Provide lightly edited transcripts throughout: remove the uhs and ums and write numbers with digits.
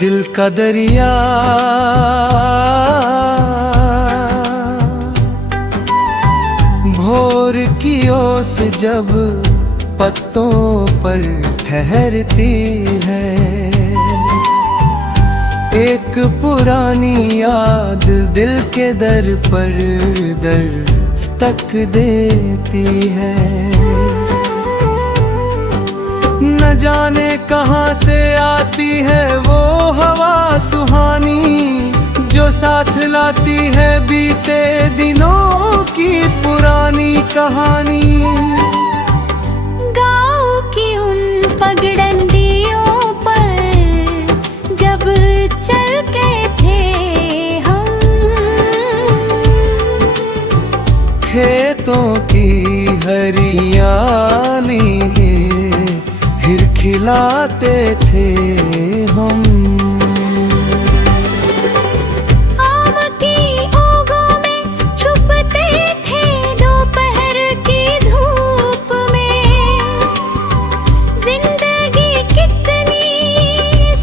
दिल का दरिया भोर की ओस जब पत्तों पर ठहरती है, एक पुरानी याद दिल के दर पर दस्तक देती है। न जाने कहाँ से आती है वो हवा सुहानी, जो साथ लाती है बीते दिनों की पुरानी कहानी। गाँव की उन पगडंडियों पर जब चलते थे हम, खेतों की हरियाली फिर खिलाते थे हम। आम की ओगों में छुपते थे दोपहर की धूप में, जिंदगी कितनी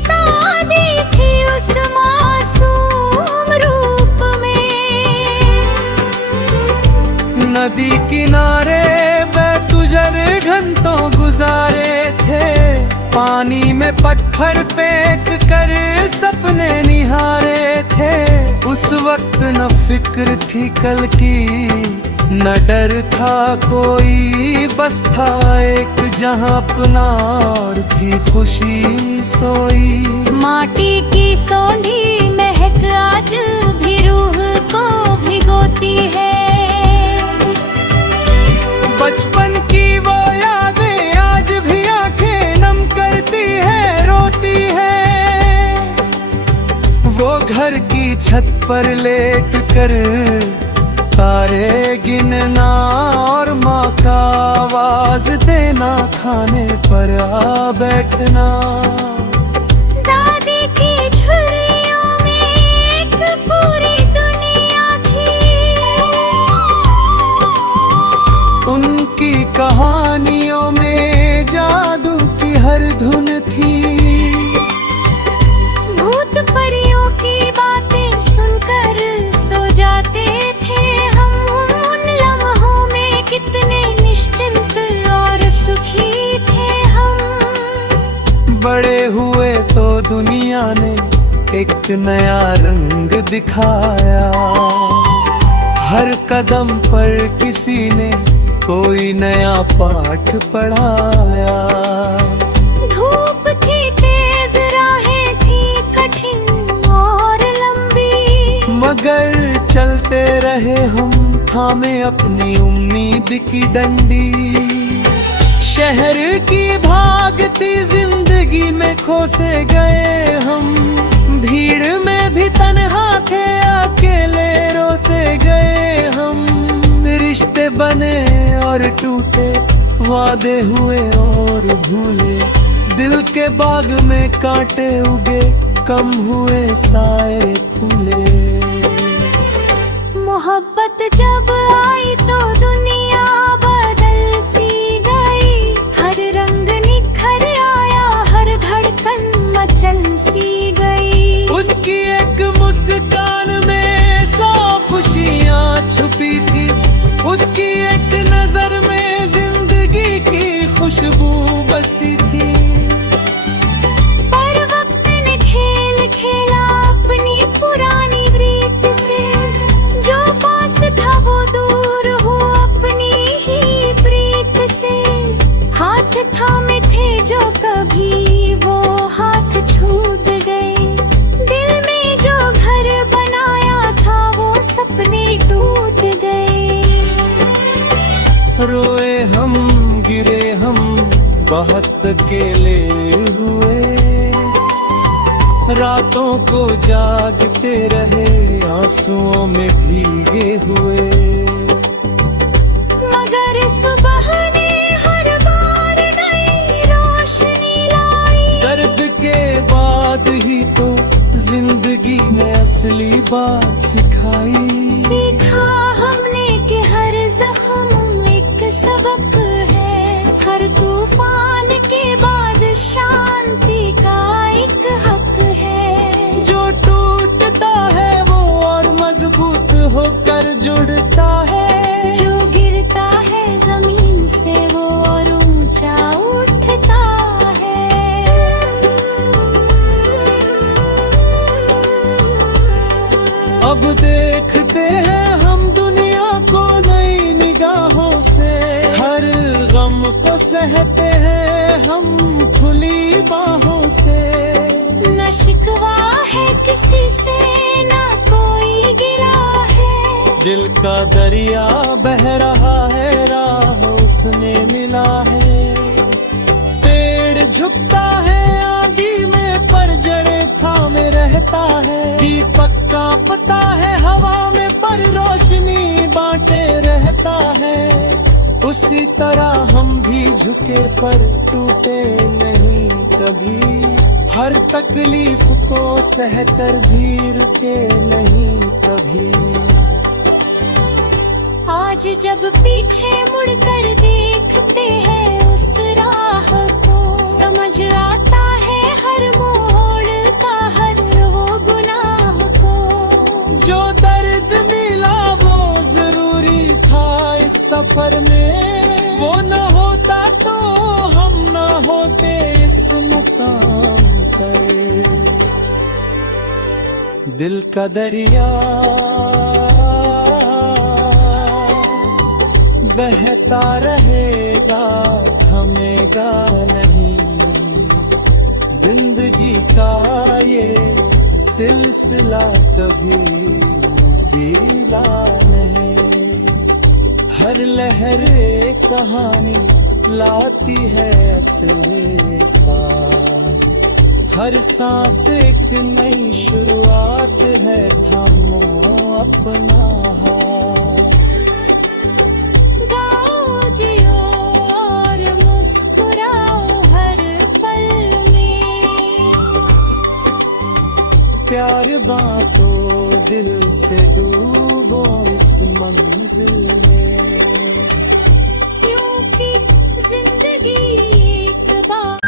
सादी थी उस मासूम रूप में। नदी किनारे बेतुजर घंटों गुजारे थे, पानी में पत्थर फेंक कर सपने निहारे थे। उस वक्त न फिक्र थी कल की, न डर था कोई, बस था एक जहां अपना और थी खुशी सोई। माटी की सौंधी महक आज भी रूह को भिगोती है, बचपन की वो यादें आज भी आंखें नम करती है, रोती है। वो घर की छत पर लेट कर तारे गिनना और माँ का आवाज देना, खाने पर आ बैठना। दादी की झुर्रियों में एक पूरी दुनिया थी, उनकी कहानियों में जादू की हर धुन थी। भूत परियों की बातें सुनकर सो जाते थे हम, उन लम्हों में कितने निश्चिंत और सुखी थे हम। बड़े हुए तो दुनिया ने एक नया रंग दिखाया, हर कदम पर किसी ने कोई नया पाठ पढ़ाया। धूप थी तेज, राहें थी कठिन और लंबी, मगर चलते रहे हम, थामे अपनी उम्मीद की डंडी। शहर की भागती जिंदगी में खो से गए हम, भीड़ में भी तन्हा थे, अकेले रो से गए हम। रिश्ते बने और टूटे, वादे हुए और भूले, दिल के बाग में कांटे उगे, कम हुए साए फूले। मोहब्बत जब आई तो दुनिया बदल सी गई, हर रंग निखर आया, हर धड़कन मचल सी गई। उसकी एक मुस्कान में 100 खुशियाँ छुपी थी, उसकी एक नजर में जिंदगी की खुशबू बसी थी। पर वक्त ने खेल खेला अपनी पुरानी रीत से, जो पास था वो दूर हो अपनी ही प्रीत से। हाथ थामे थे जो कभी वो हाथ छूट गए, दिल में जो घर बनाया था वो सपने टूट गए। रोए हम, गिरे हम, बहुत अकेले हुए, रातों को जागते रहे, आंसुओं में भीगे हुए। मगर सुबह ने हर बार नई रोशनी लाई, दर्द के बाद ही तो जिंदगी ने असली बात सिखाई। सीखा हमने कि हर जख्म एक सबक है, हर तूफान के बाद शांति का एक हक है। को सहते हैं हम खुली बाहों से। न शिकवा है किसी से, न कोई गिला है। दिल का दरिया बह रहा है, राह उसने मिला है। पेड़ झुकता है आंधी में, पर जड़ें थामे रहता है। दीपक का पता है हवा में, पर रोशनी बांटे रहता है। उसी तरह हम भी झुके पर टूटे नहीं कभी। हर तकलीफ को सहकर भी रुके नहीं कभी। आज जब पीछे मुड़कर देखते हैं उस राह को, समझ आता है हर मोड़ का, हर वो गुनाह को। जो दर्द मिला वो जरूरी था इस सफर में। वो न होता तो हम न होते इस मुकाम पर। दिल का दरिया बहता रहेगा, थमेगा नहीं। जिंदगी का ये सिलसिला कभी गीला नहीं। हर लहर एक कहानी लाती है अपने साथ। हर सांस एक नई शुरुआत है, थामो अपना हाथ। गाओ जियो और मुस्कुराओ हर पल में। प्यार बांटो दिल से, डूबो इस मंजिल में। यूं की जिंदगी एक बार।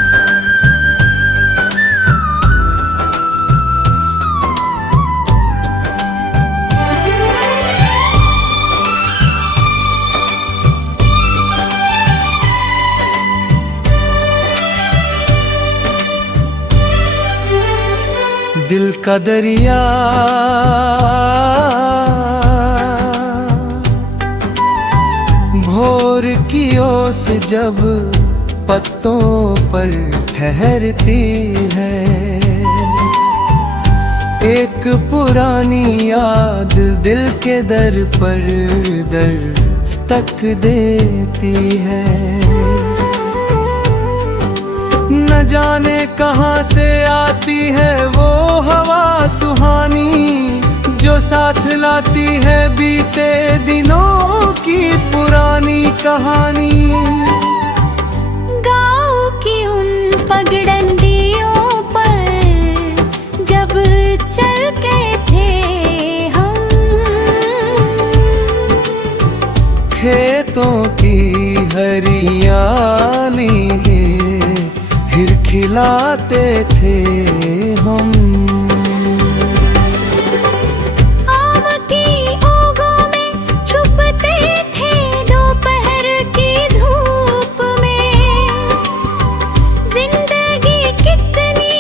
दिल का दरिया भोर की ओस जब पत्तों पर ठहरती है। एक पुरानी याद दिल के दर पर दस्तक देती है। न जाने कहां से आती है वो हवा सुहानी, जो साथ लाती है बीते दिनों की पुरानी कहानी। गाँव की उन पगडंडियों पर जब चल के थे हम, खेतों की हरियाली फिर खिलाते थे हम। आम की ओगों में छुपते थे दोपहर की धूप में। जिंदगी कितनी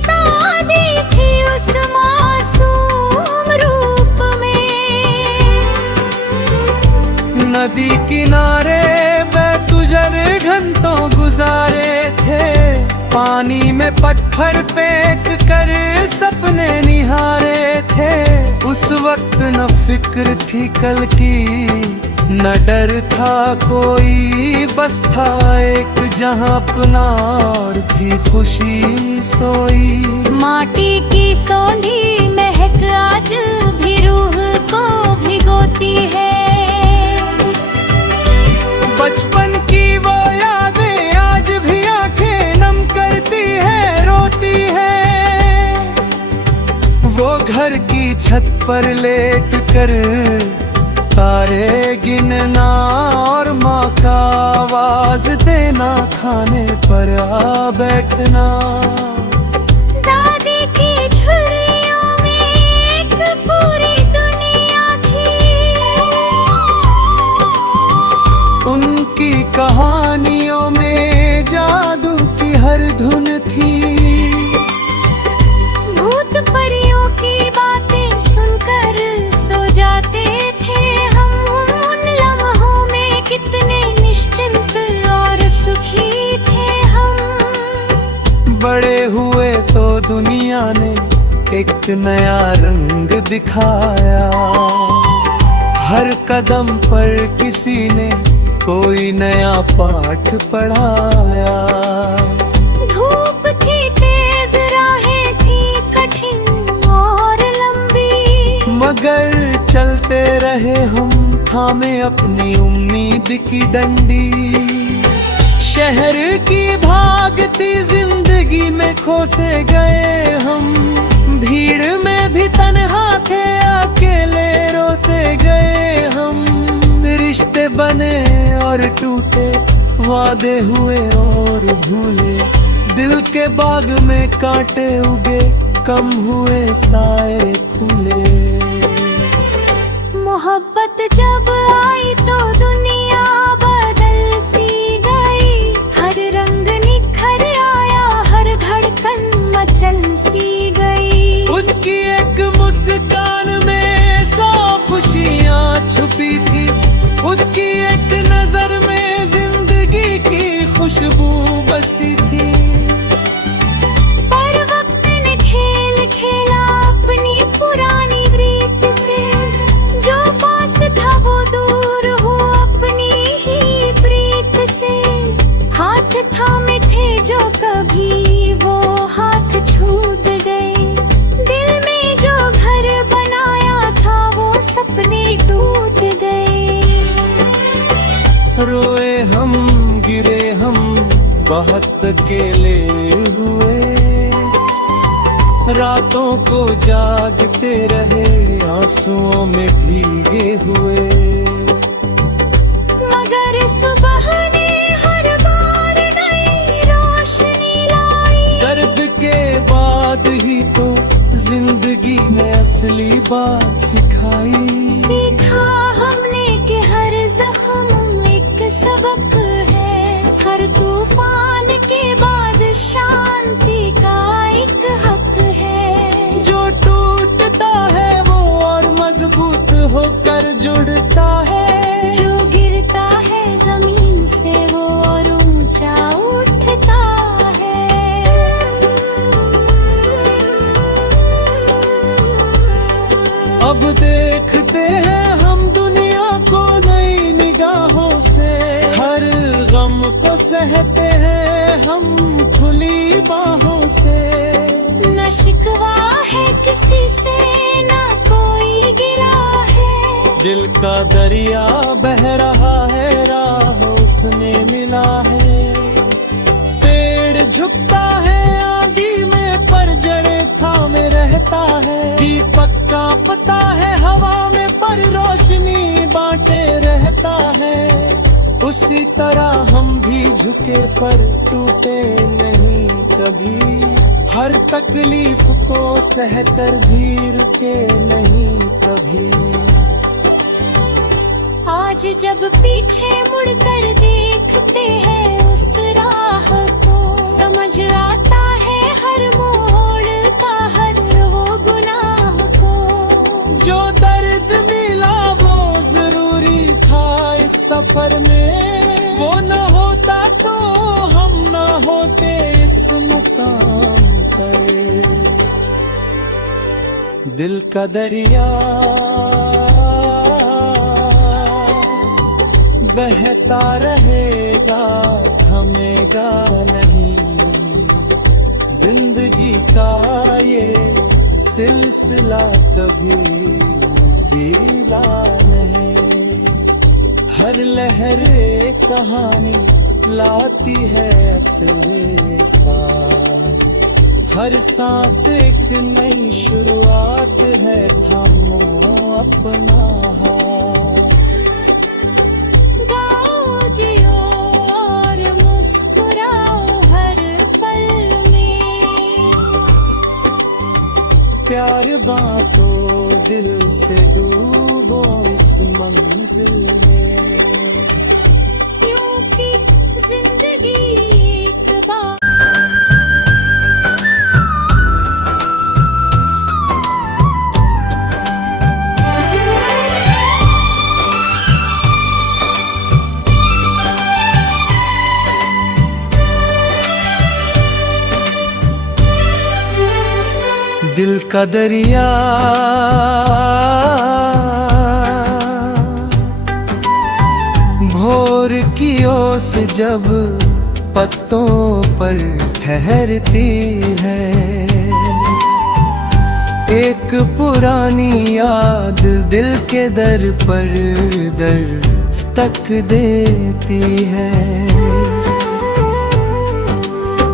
सादी थी उस मासूम रूप में। नदी किनारे बेतुजर घंटों गुजारे थे। पानी में पत्थर फेंक कर सपने निहारे थे। उस वक्त न फिक्र थी कल की, न डर था कोई, बस था एक जहां अपना और थी खुशी सोई। माटी की सौंधी महक आज भी रूह को भिगोती है। बचपन की वो यादें आज भी आंखें नम करती है, रोती है। वो घर की छत पर लेट कर तारे गिनना और माँ का आवाज देना, खाने पर आ बैठना। दादी की झुर्रियों में एक पूरी दुनिया थी। उनकी कहानियों में जादू की हर धुन थी। भूत परियों की बातें सुनकर सो जाते थे हम। उन लम्हों में कितने निश्चिंत दुनिया ने एक नया रंग दिखाया। हर कदम पर किसी ने कोई नया पाठ पढ़ाया। धूप थी तेज, राहें थी कठिन और लंबी, मगर चलते रहे हम, थामे अपनी उम्मीद की डंडी। शहर की भागती जिंदगी में खो से गए हम, भीड़ में भी तन्हा थे, अकेले रो से गए हम। रिश्ते बने और टूटे, वादे हुए और भूले, दिल के बाग में कांटे उगे, कम हुए साए फूले। मोहब्बत जब आई तो दुनिया बदल सी गई, हर रंग निखर आया, हर धड़कन मचल सी गई। उसकी एक मुस्कान में 100 खुशियाँ छुपी थी, उसकी एक नजर में जिंदगी की खुशबू बसी थी। पर वक्त ने खेल खेला अपनी पुरानी रीत से, जो पास था वो दूर हो अपनी ही प्रीत से। हाथ थामे थे जो कभी वो हाथ छूट गए, दिल में जो घर बनाया था वो सपने टूट गए। रोए हम, गिरे हम, बहुत अकेले हुए, रातों को जागते रहे, आंसुओं में भीगे हुए। मगर सुबह ने हर बार नई रोशनी लाई, दर्द के बाद ही तो जिंदगी ने असली बात सिखाई। सीखा हमने कि हर जख्म एक सबक है, हर तूफान के बाद शांति का एक हक है। जो टूटता है वो और मजबूत होकर जुड़ता है, जो गिरता है जमीन से वो और ऊंचा उठता है। अब देखते हैं हम दुनिया को नई निगाहों से, हर गम को सहते हैं हम खुली बाहों से। न शिकवा है किसी से, न कोई गिला है, दिल का दरिया बह रहा है, राह उसने मिला है। पेड़ झुकता है आंधी में, पर जड़ें थामे रहता है। दीपक का पता है हवा में, पर रोशनी बांटे रहता है। उसी तरह हम भी झुके पर टूटे नहीं कभी, हर तकलीफ को सहकर भी रुके नहीं कभी। आज जब पीछे मुड़कर देखते हैं उस राह को, समझ आता है हर मोड़ का हर वो गुनाह को। जो दर्द मिला वो जरूरी था इस सफर में, वो न होता तो हम न होते इस मुकाम पर। दिल का दरिया बहता रहेगा, थमेगा नहीं, जिंदगी का ये सिलसिला कभी गीला नहीं। हर लहर एक कहानी लाती है अपने साथ, हर सांस एक नई शुरुआत है, थामो अपना हाथ। गाओ जियो और मुस्कुराओ हर पल में, प्यार बांटो दिल से, डूबो इस मंजिल में, क्योंकि जिंदगी एक बार। दिल का दरिया भोर की ओस जब पत्तों पर ठहरती है, एक पुरानी याद दिल के दर पर दस्तक देती है।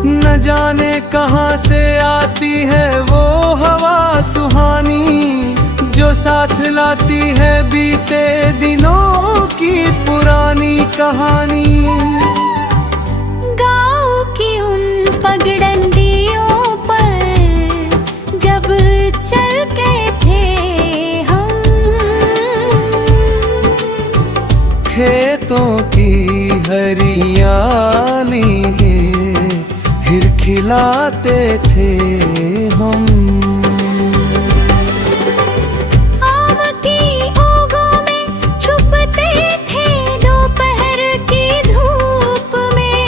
न जाने कहाँ से आती है वो हवा सुहानी, जो साथ लाती है बीते दिनों की पुरानी कहानी। गाँव की उन पगडंडियों पर जब चलते थे हम, खेतों की हरियाली फिर खिलाते थे हम। आम की ओगों में छुपते थे दोपहर की धूप में,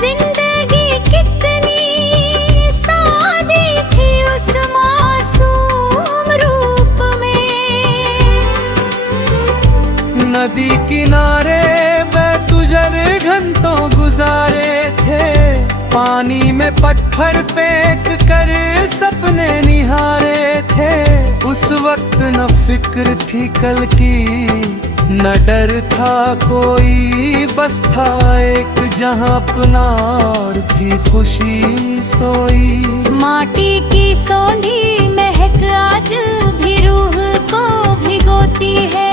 जिंदगी कितनी सादी थी उस मासूम रूप में। नदी किनारे बेतुजर घंटों गुजारे थे, पानी में पत्थर फेंक कर सपने निहारे थे। उस वक्त न फिक्र थी कल की, न डर था कोई, बस था एक जहां अपना और थी खुशी सोई। माटी की सौंधी महक आज भी रूह को भिगोती है,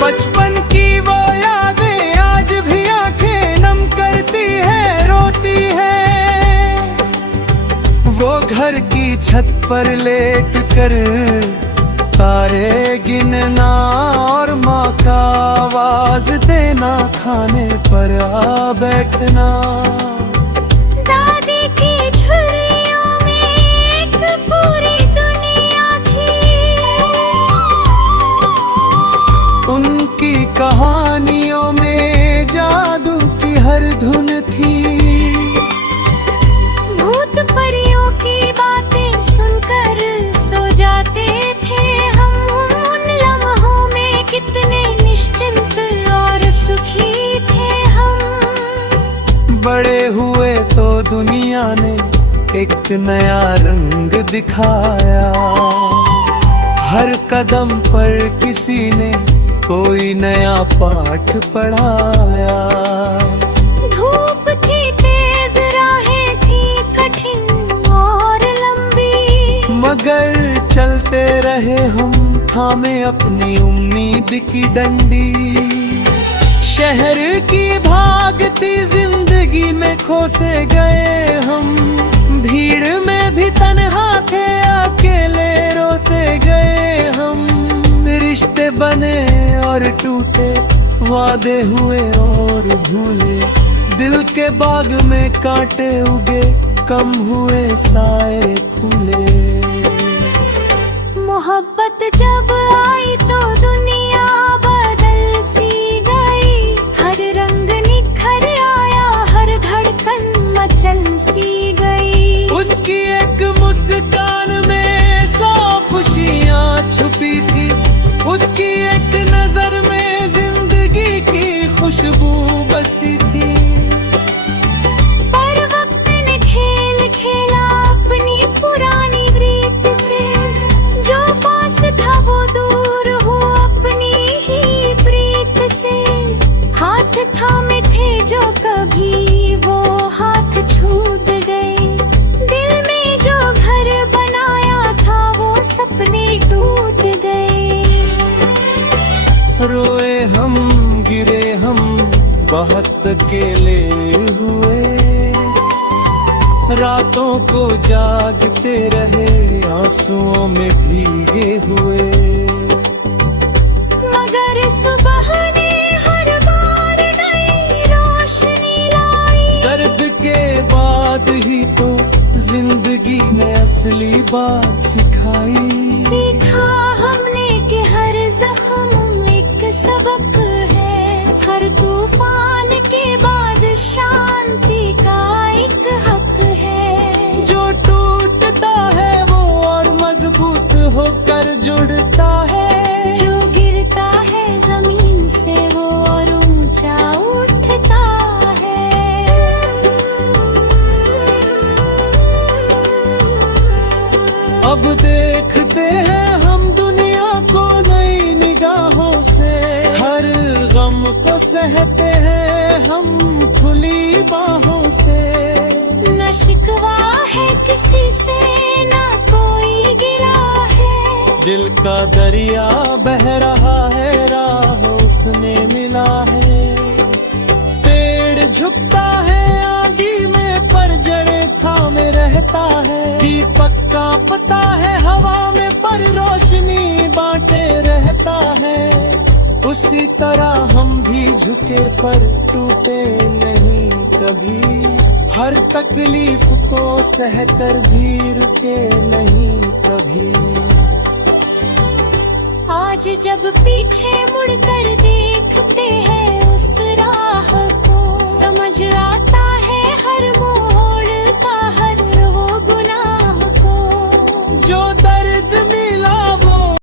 बचपन की वो यादें आज भी आंखें नम करती है, रोती है। वो घर की छत पर लेट कर तारे गिनना और माँ का आवाज देना, खाने पर आ बैठना। दादी की झुर्रियों में एक पूरी दुनिया थी, उनकी कहानियों में जादू की हर धुन थी। भूत परियों की बातें सुनकर सो जाते थे हम, उन लम्हों में कितने निश्चिंत और सुखी थे हम। बड़े हुए तो दुनिया ने एक नया रंग दिखाया, हर कदम पर किसी ने कोई नया पाठ पढ़ाया। धूप थी तेज, राहें थी कठिन और लंबी, मगर चलते रहे हम थामे अपनी उम्मीद की डंडी। शहर की भागती जिंदगी में खो से गए हम, भीड़ में भी तन्हा थे अकेले रो से गए हम। रिश्ते बने और टूटे, वादे हुए और भूले, दिल के बाग में कांटे उगे, कम हुए साए फूले। मोहब्बत जब आई तो दुनिया बदल सी गई, हर रंग निखर आया, हर धड़कन मचल सी गई। उसकी एक मुस्कान में 100 खुशियाँ छुपी थी, उसकी एक नजर में जिंदगी की खुशबू बसी थी। पर वक्त ने खेल खेला अपनी पुरानी रीत से, जो पास था वो दूर हो अपनी ही प्रीत से। हाथ थामे थे जो कभी वो हाथ छूट गए, दिल में जो घर बनाया था वो सपने टूट गए। रोए हम, गिरे हम, बहुत अकेले हुए, रातों को जागते रहे, आंसुओं में भीगे हुए। मगर सुबह ने हर बार नई रोशनी लाई, दर्द के बाद ही तो जिंदगी ने असली बात सिखाई। सीखा हमने कि हर जख्म एक सबक है, हर तूफान के बाद शांति का एक हक है। सहते हैं हम खुली बाहों से। न शिकवा है किसी से, न कोई गिला है। दिल का दरिया बह रहा है, राह उसने मिला है। पेड़ झुकता है आंधी में, पर जड़ें थामे रहता है। दीपक का पता है हवा में, पर रोशनी बांटे रहता है। उसी तरह हम भी झुके पर टूटे नहीं कभी। हर तकलीफ को सहकर भी रुके नहीं कभी। आज जब पीछे मुड़कर देखते हैं